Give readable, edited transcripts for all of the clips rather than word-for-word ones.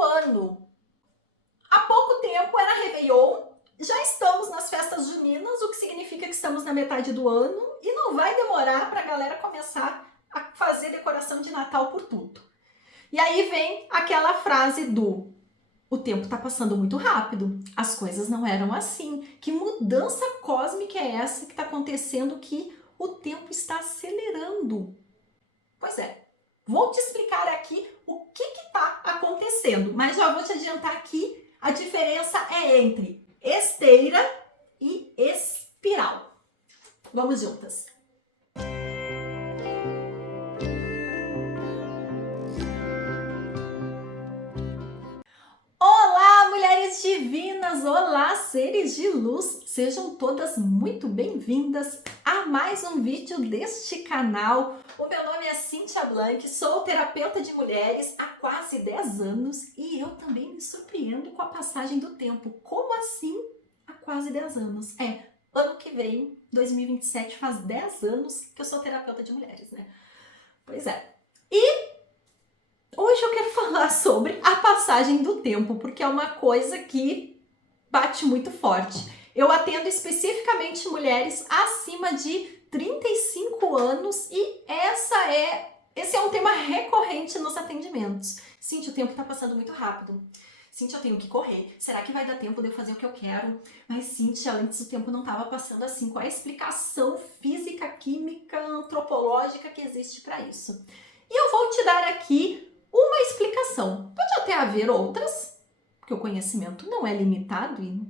do ano. Há pouco tempo era Réveillon, já estamos nas festas juninas, o que significa que estamos na metade do ano e não vai demorar para a galera começar a fazer decoração de Natal por tudo. E aí vem aquela frase do: o tempo está passando muito rápido, as coisas não eram assim. Que mudança cósmica é essa que está acontecendo, que o tempo está acelerando? Pois é, vou te explicar aqui o que está acontecendo, mas já vou te adiantar que a diferença é entre esteira e espiral. Vamos juntas. Olá, mulheres divinas! Olá, seres de luz! Sejam todas muito bem-vindas a mais um vídeo deste canal. O meu nome é Cíntia Blanc, sou terapeuta de mulheres há quase 10 anos e eu também me surpreendo com a passagem do tempo. Como assim há quase 10 anos? Ano que vem, 2027, faz 10 anos que eu sou terapeuta de mulheres, né? Pois é. E hoje eu quero falar sobre a passagem do tempo, porque é uma coisa que bate muito forte. Eu atendo especificamente mulheres acima de 35 anos e esse é um tema recorrente nos atendimentos. Cíntia, o tempo está passando muito rápido. Cíntia, eu tenho que correr. Será que vai dar tempo de eu fazer o que eu quero? Mas, Cíntia, antes o tempo não estava passando assim. Qual é a explicação física, química, antropológica que existe para isso? E eu vou te dar aqui uma explicação. Pode até haver outras, porque o conhecimento não é limitado e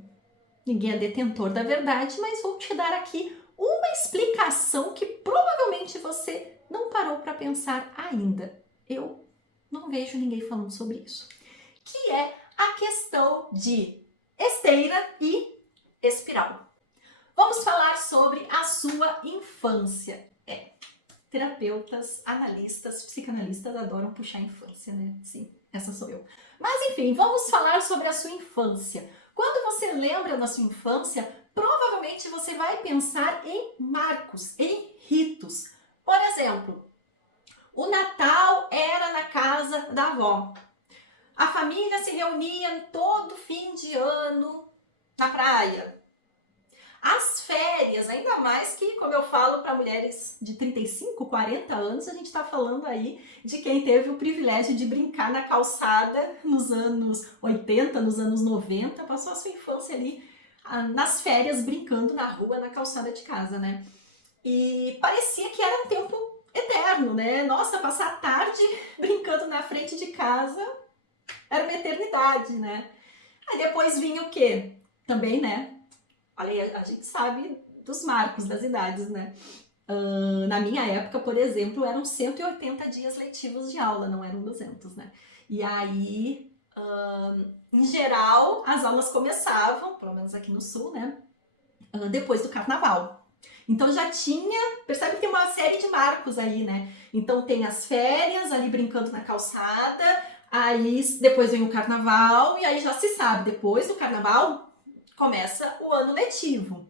ninguém é detentor da verdade, mas vou te dar aqui uma explicação que provavelmente você não parou para pensar ainda. Eu não vejo ninguém falando sobre isso. Que é a questão de esteira e espiral. Vamos falar sobre a sua infância. Terapeutas, analistas, psicanalistas adoram puxar a infância, né? Sim, essa sou eu. Mas enfim, vamos falar sobre a sua infância. Quando você lembra da sua infância, provavelmente você vai pensar em marcos, em ritos. Por exemplo, o Natal era na casa da avó. A família se reunia todo fim de ano na praia. As férias, ainda mais que, como eu falo para mulheres de 35, 40 anos, a gente está falando aí de quem teve o privilégio de brincar na calçada nos anos 80, nos anos 90, passou a sua infância ali nas férias brincando na rua, na calçada de casa, né? E parecia que era um tempo eterno, né? Nossa, passar a tarde brincando na frente de casa era uma eternidade, né? Aí depois vinha o quê? Também, né? Olha, a gente sabe dos marcos das idades, né? Na minha época, por exemplo, eram 180 dias letivos de aula, não eram 200, né? E aí, em geral, as aulas começavam, pelo menos aqui no Sul, né? Depois do Carnaval. Então já tinha, percebe que tem uma série de marcos aí, né? Então tem as férias ali brincando na calçada, aí depois vem o Carnaval e aí já se sabe, depois do Carnaval começa o ano letivo.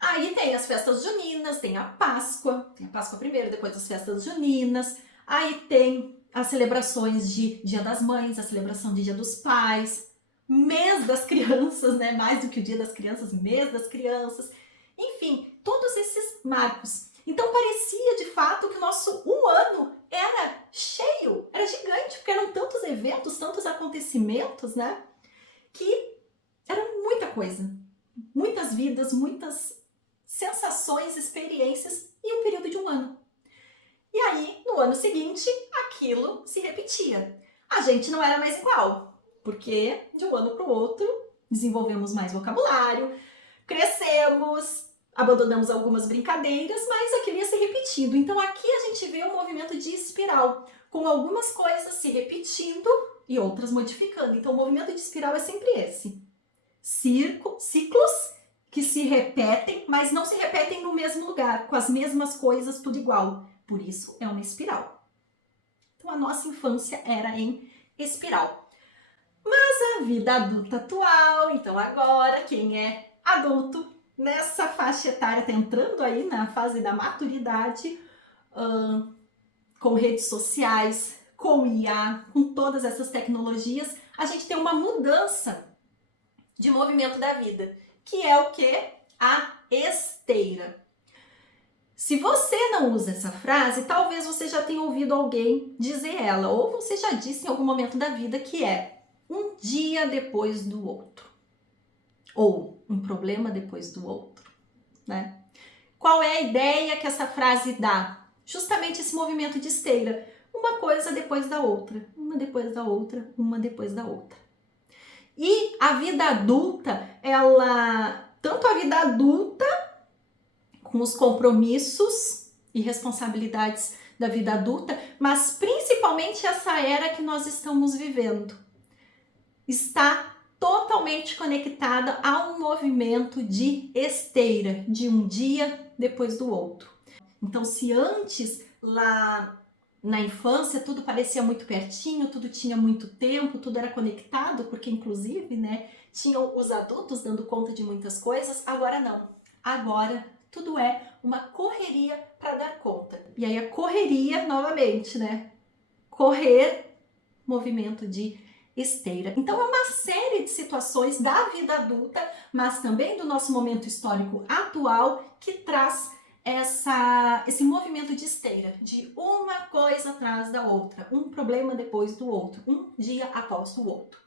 Aí tem as festas juninas, tem a Páscoa primeiro, depois as festas juninas. Aí tem as celebrações de Dia das Mães, a celebração de Dia dos Pais, mês das crianças, né? Mais do que o Dia das Crianças, mês das crianças. Enfim, todos esses marcos. Então parecia de fato que o nosso um ano era cheio, era gigante, porque eram tantos eventos, tantos acontecimentos, né? Que era muita coisa, muitas vidas, muitas sensações, experiências em um período de um ano. E aí, no ano seguinte, aquilo se repetia. A gente não era mais igual, porque de um ano para o outro desenvolvemos mais vocabulário, crescemos, abandonamos algumas brincadeiras, mas aquilo ia se repetindo. Então aqui a gente vê um movimento de espiral, com algumas coisas se repetindo e outras modificando. Então o movimento de espiral é sempre esse. Ciclos que se repetem, mas não se repetem no mesmo lugar, com as mesmas coisas, tudo igual. Por isso é uma espiral. Então a nossa infância era em espiral. Mas a vida adulta atual, então agora quem é adulto nessa faixa etária, tá entrando aí na fase da maturidade, com redes sociais, com IA, com todas essas tecnologias, a gente tem uma mudança de movimento da vida, que é o quê? A esteira. Se você não usa essa frase, talvez você já tenha ouvido alguém dizer ela, ou você já disse em algum momento da vida que é um dia depois do outro, ou um problema depois do outro, né? Qual é a ideia que essa frase dá? Justamente esse movimento de esteira, uma coisa depois da outra, uma depois da outra, uma depois da outra. E a vida adulta, tanto a vida adulta, com os compromissos e responsabilidades da vida adulta, mas principalmente essa era que nós estamos vivendo, está totalmente conectada a um movimento de esteira, de um dia depois do outro. Então, se antes, lá na infância, tudo parecia muito pertinho, tudo tinha muito tempo, tudo era conectado, porque inclusive, né, tinham os adultos dando conta de muitas coisas, agora não. Agora tudo é uma correria para dar conta. E aí a correria, novamente, né? Correr, movimento de esteira. Então é uma série de situações da vida adulta, mas também do nosso momento histórico atual, que traz esse movimento de esteira, de uma coisa atrás da outra, um problema depois do outro, um dia após o outro.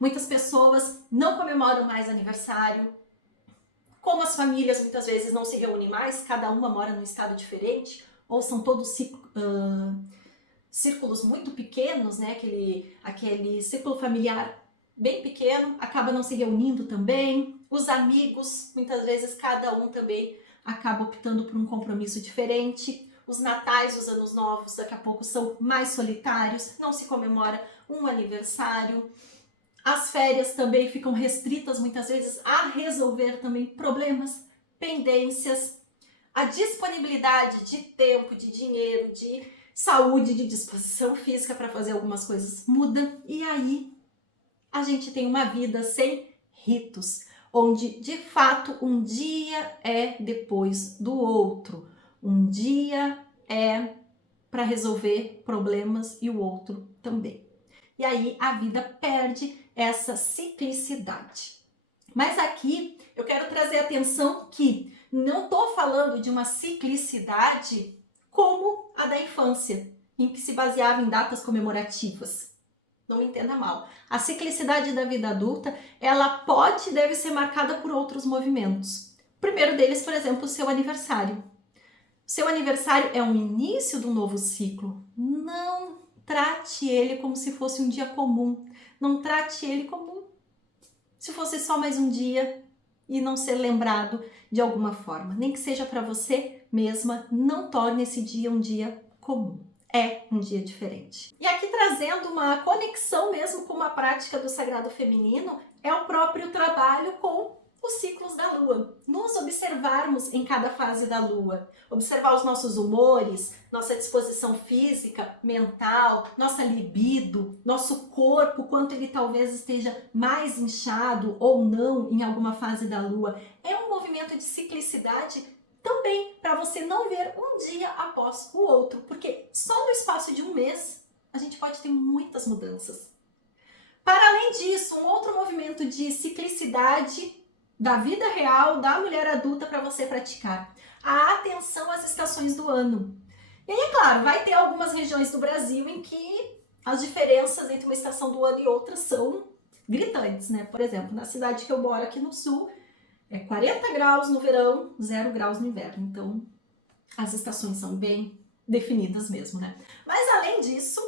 Muitas pessoas não comemoram mais aniversário, como as famílias muitas vezes não se reúnem mais, cada uma mora num estado diferente, ou são todos círculos muito pequenos, né? Aquele círculo familiar bem pequeno, acaba não se reunindo também. Os amigos, muitas vezes cada um também acaba optando por um compromisso diferente. Os natais, os anos novos, daqui a pouco são mais solitários, não se comemora um aniversário. As férias também ficam restritas muitas vezes a resolver também problemas, pendências. A disponibilidade de tempo, de dinheiro, de saúde, de disposição física para fazer algumas coisas muda. E aí a gente tem uma vida sem ritos, onde de fato um dia é depois do outro. Um dia é para resolver problemas e o outro também. E aí a vida perde essa ciclicidade. Mas aqui eu quero trazer atenção que não estou falando de uma ciclicidade como a da infância, em que se baseava em datas comemorativas. Não me entenda mal. A ciclicidade da vida adulta, ela pode e deve ser marcada por outros movimentos. O primeiro deles, por exemplo, o seu aniversário. Seu aniversário é um início de um novo ciclo. Não trate ele como se fosse um dia comum. Não trate ele como se fosse só mais um dia e não ser lembrado de alguma forma. Nem que seja para você mesma, não torne esse dia um dia comum. É um dia diferente. E aqui trazendo uma conexão mesmo com uma prática do sagrado feminino, é o próprio trabalho com os ciclos da lua. Nos observarmos em cada fase da lua, observar os nossos humores, nossa disposição física, mental, nossa libido, nosso corpo, quanto ele talvez esteja mais inchado ou não em alguma fase da lua. É um movimento de ciclicidade também para você não ver um dia após o outro, porque só no espaço de um mês a gente pode ter muitas mudanças. Para além disso, um outro movimento de ciclicidade da vida real, da mulher adulta para você praticar. A atenção às estações do ano. E aí, é claro, vai ter algumas regiões do Brasil em que as diferenças entre uma estação do ano e outra são gritantes, né? Por exemplo, na cidade que eu moro aqui no sul, é 40 graus no verão, 0 graus no inverno. Então, as estações são bem definidas mesmo, né? Mas além disso,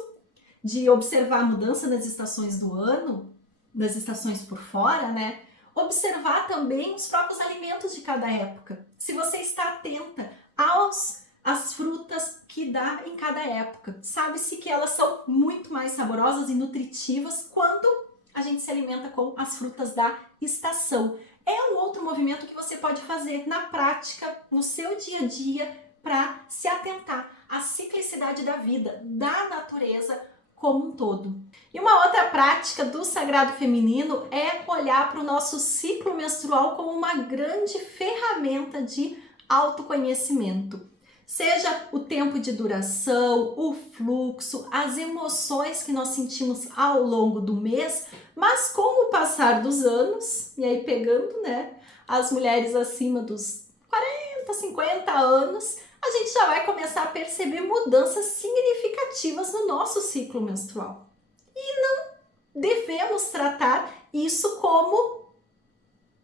de observar a mudança das estações do ano, das estações por fora, né? Observar também os próprios alimentos de cada época. Se você está atenta às frutas que dá em cada época. Sabe-se que elas são muito mais saborosas e nutritivas quando a gente se alimenta com as frutas da estação. É um outro movimento que você pode fazer na prática, no seu dia a dia, para se atentar à ciclicidade da vida, da natureza como um todo. E uma outra prática do sagrado feminino é olhar para o nosso ciclo menstrual como uma grande ferramenta de autoconhecimento. Seja o tempo de duração, o fluxo, as emoções que nós sentimos ao longo do mês, mas com o passar dos anos, e aí pegando, né, as mulheres acima dos 40, 50 anos, a gente já vai começar a perceber mudanças significativas no nosso ciclo menstrual. E não devemos tratar isso como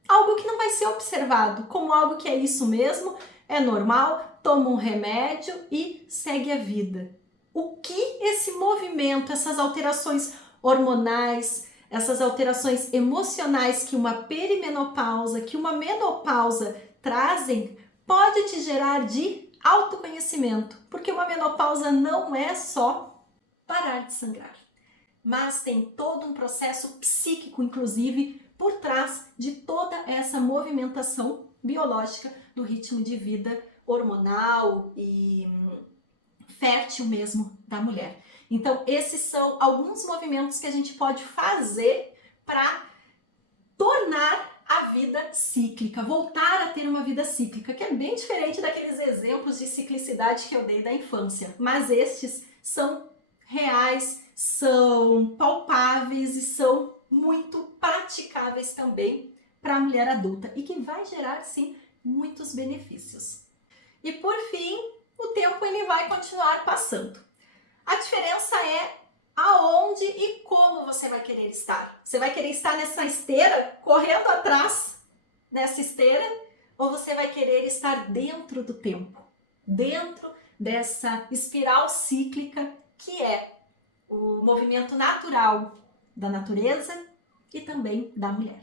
algo que não vai ser observado, como algo que é isso mesmo, é normal, toma um remédio e segue a vida. O que esse movimento, essas alterações hormonais, essas alterações emocionais que uma perimenopausa, que uma menopausa trazem, pode te gerar de autoconhecimento, porque uma menopausa não é só parar de sangrar, mas tem todo um processo psíquico, inclusive, por trás de toda essa movimentação biológica do ritmo de vida hormonal e fértil mesmo da mulher. Então, esses são alguns movimentos que a gente pode fazer para tornar a vida cíclica, voltar a ter uma vida cíclica, que é bem diferente daqueles exemplos de ciclicidade que eu dei da infância, mas estes são reais, são palpáveis e são muito praticáveis também para a mulher adulta e que vai gerar, sim, muitos benefícios. E por fim, o tempo ele vai continuar passando. A diferença é aonde e como você vai querer estar. Você vai querer estar nessa esteira, correndo atrás dessa esteira, ou você vai querer estar dentro do tempo, dentro dessa espiral cíclica que é o movimento natural da natureza e também da mulher.